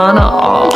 Sana all.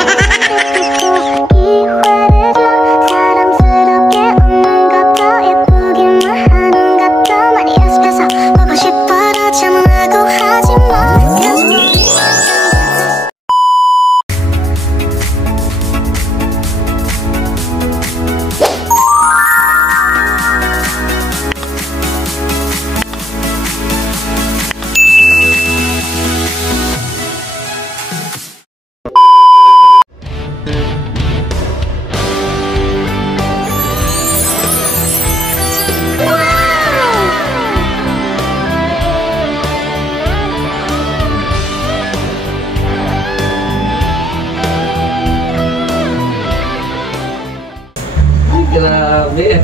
Grabe.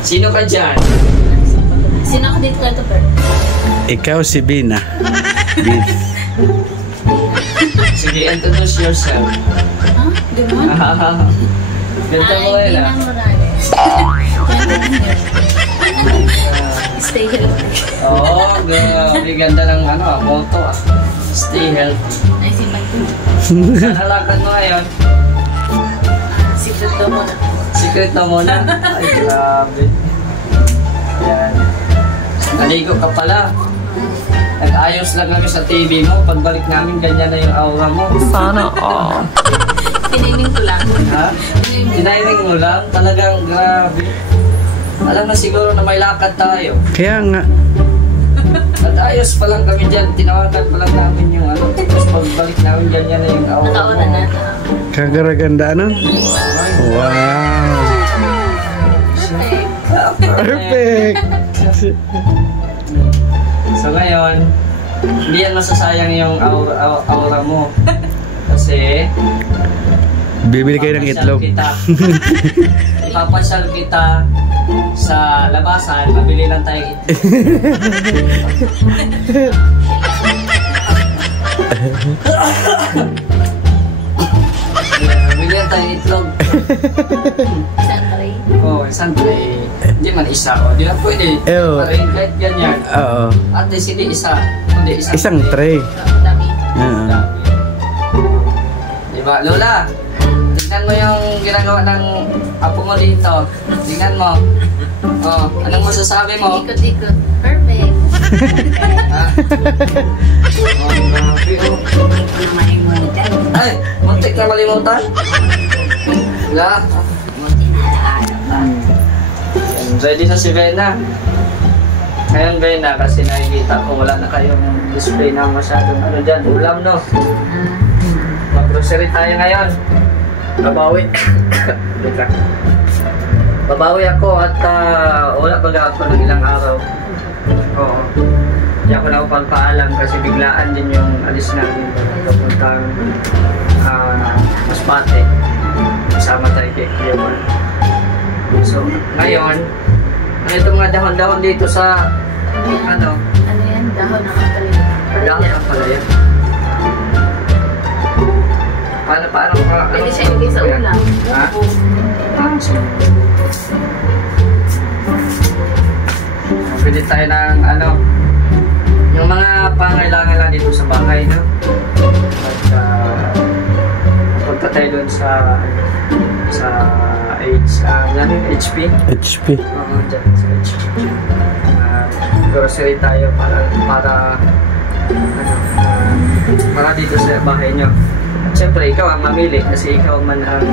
Sino ka dyan? Sino ka dito ka ito, Per? Ikaw si Bina. Sige, introduce yourself. Ha? Gano'n? Ganda mo ngayon Bina Morales. Stay healthy. Oo, grabe ganda ng motto ah. Stay healthy. Ay, si Mike. Saan halakad mo ngayon? Secret daw mo na. Secret na muna? Ay, grabe. Yan. Naligo ka pala. Nag-ayos lang kami sa TV mo. Pagbalik namin, ganyan na yung aura mo. Sana all. Tiniming ko lang. Ha? Tiniming mo lang? Talagang grabe. Alam na siguro na may lakad tayo. Kaya nga. Nag-ayos pa lang kami dyan. Tinawagan pa lang namin yung Tapos pagbalik namin, ganyan na yung aura mo. Nakaura na. Kagaraganda ano? Wow! Perfect! So ngayon, hindi yan masasayang yung aura mo. Kasi Bibili kayo ng itlog. Ipapasyal kita sa labasan, mabili lang tayong itlog. Mabili lang tayong itlog. Isang tray. Oo, isang tray. Hindi man isa. Hindi na pwede. Kahit ganyan. Oo. At least hindi isa. Hindi isang tray. Dami. Diba, Lola? Tingnan mo yung ginagawa ng apo mo dito. Tingnan mo. Oh, anong masasabi mo? Ikot-ikot. Perfect. Ha? Oh, grabe oh. Ay, muntik na malimutan. Wala. Ready na si Vena. Ngayon Vena, kasi nakikita ko wala na kayong display na masyadong dyan, ulam no. Mag-grocery tayo ngayon. Babawi. Babawi ako at wala pag-aapon ng ilang araw. Oo. Hindi ako na pagpaalam kasi biglaan din yung alis namin. Papuntang Masbate. Kasama tayo kay Kiyaman. So, ngayon, itong mga dahon-dahon dito sa Ano yan? Dahon ng ampalaya. dahon ng palaya. Paano Pwede siya ilagay sa ulam. Ha? Pwede tayo ng yung mga pangailangan lang dito sa bahay, no? At punta tayo doon sa HP. HP. Oo, dyan sa HP. Grocery tayo para dito sa bahay nyo. At syempre, ikaw ang mamili kasi ikaw man ang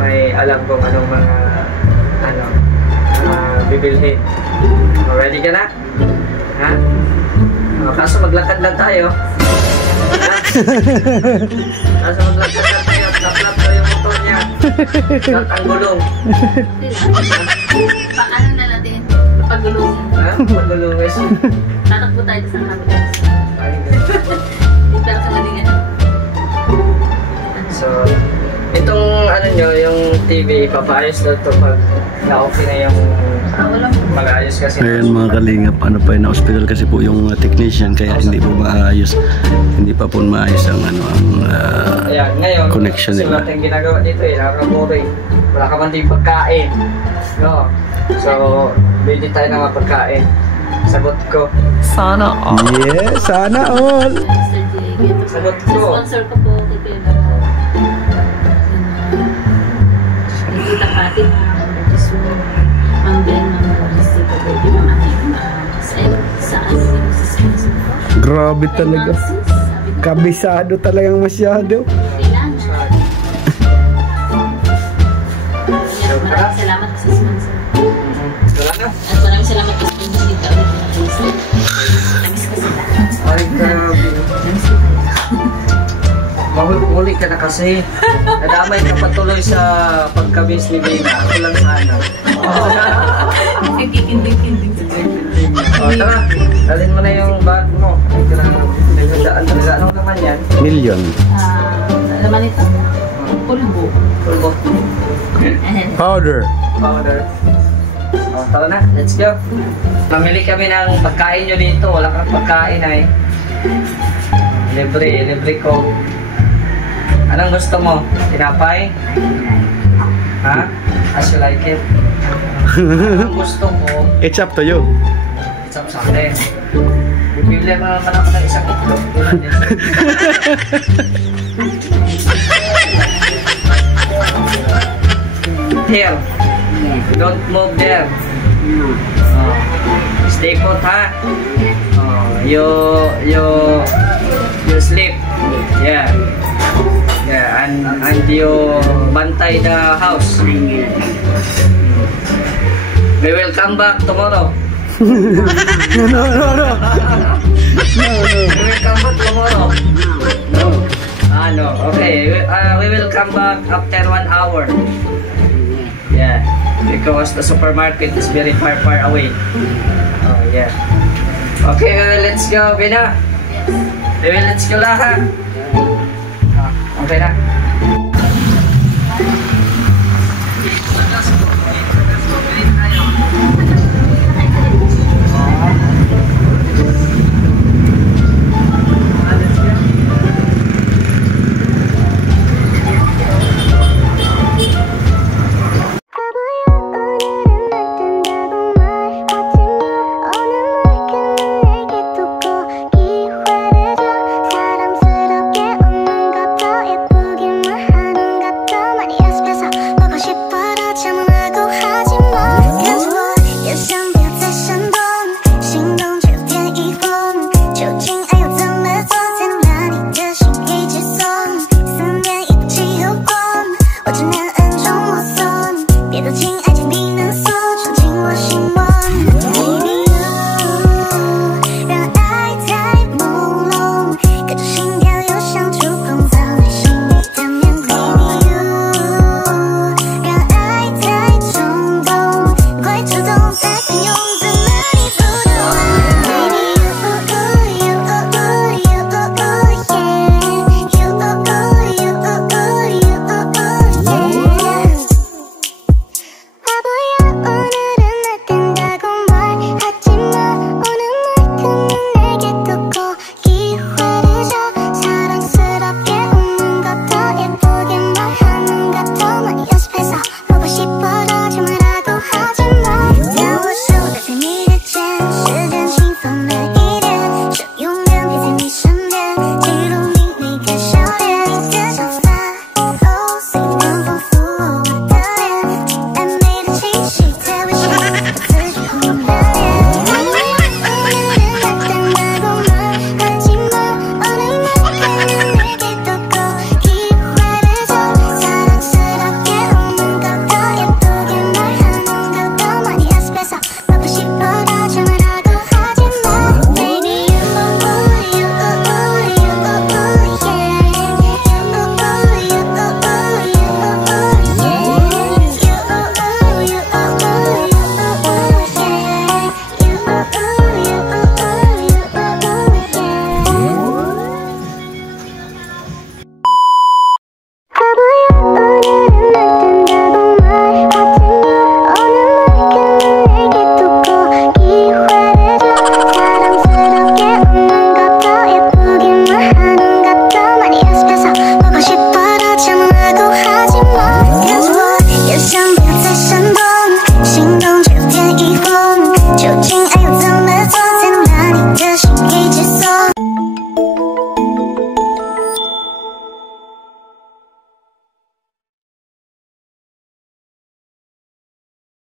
may alam kung anong mga bibilhin. Ready ka na? Ha? Kaso maglakad lang tayo. Kaso maglakad lang tayo. Taplap tayo yung motor niya. At ang gulong. Paano na natin? Pagulong. Ha? Pagulong. Tatakbo tayo sa kabila. Pero sa madingan. So, itong yung TV, papaayos na ito pag na-okay na yung mag-ayos kasi. Ayan mga kalingap, pa na hospital kasi po yung technician kaya hindi po maayos. Hindi pa po maayos ang Ayan, ngayon, connection nila. Yung ginagawa dito nakakaboring. Wala ka man din pagkain. No? So, bili tayo ng mga pagkain. Sagot ko. Sana all. Yes, sana all. Mr. J. Sagot ko. Sponsor ko po kay kayo na nakikita ka atin gusto mo Ma'am Ben, Ma'am Marcy, di ba sa ano yung sa sponsor ko? Grabe talaga. Kabisado talagang masyado. Kailangan. Maraming salamat sa sponsor. Wala na. At maraming salamat sa sponsor dito. Namiss ko sila. Ay, grabe. Mahuli ka na kasi. Nadamay ka patuloy sa pagkabis ni Bina. Ako lang sana. Nagkikindig-kindig sa O, tara. Dalhin mo na yung bag mo. Ay, grabe. Ano naman yan? Million. Laman ito? Pulbo. Pulbo. Powder. Powder. O, tara na. Let's go. Mamili kami ng pagkain nyo dito. Wala kang pagkain ay. Libre ko. Anong gusto mo? Tinapay? Ha? As you like it. Anong gusto mo? It's up to you. It's up sa akin. Bibili mo naman ako ng isang itlog. Here. Don't move there. Stay put, ha? You sleep. Yeah. Yeah, and you bantay the house. We will come back tomorrow. No. We will come back tomorrow. No. No. Okay. We will come back after 1 hour. Yeah. Because the supermarket is very far away. Oh, yeah. Okay, let's go, Bina. Let's go lah, ha? Okay na.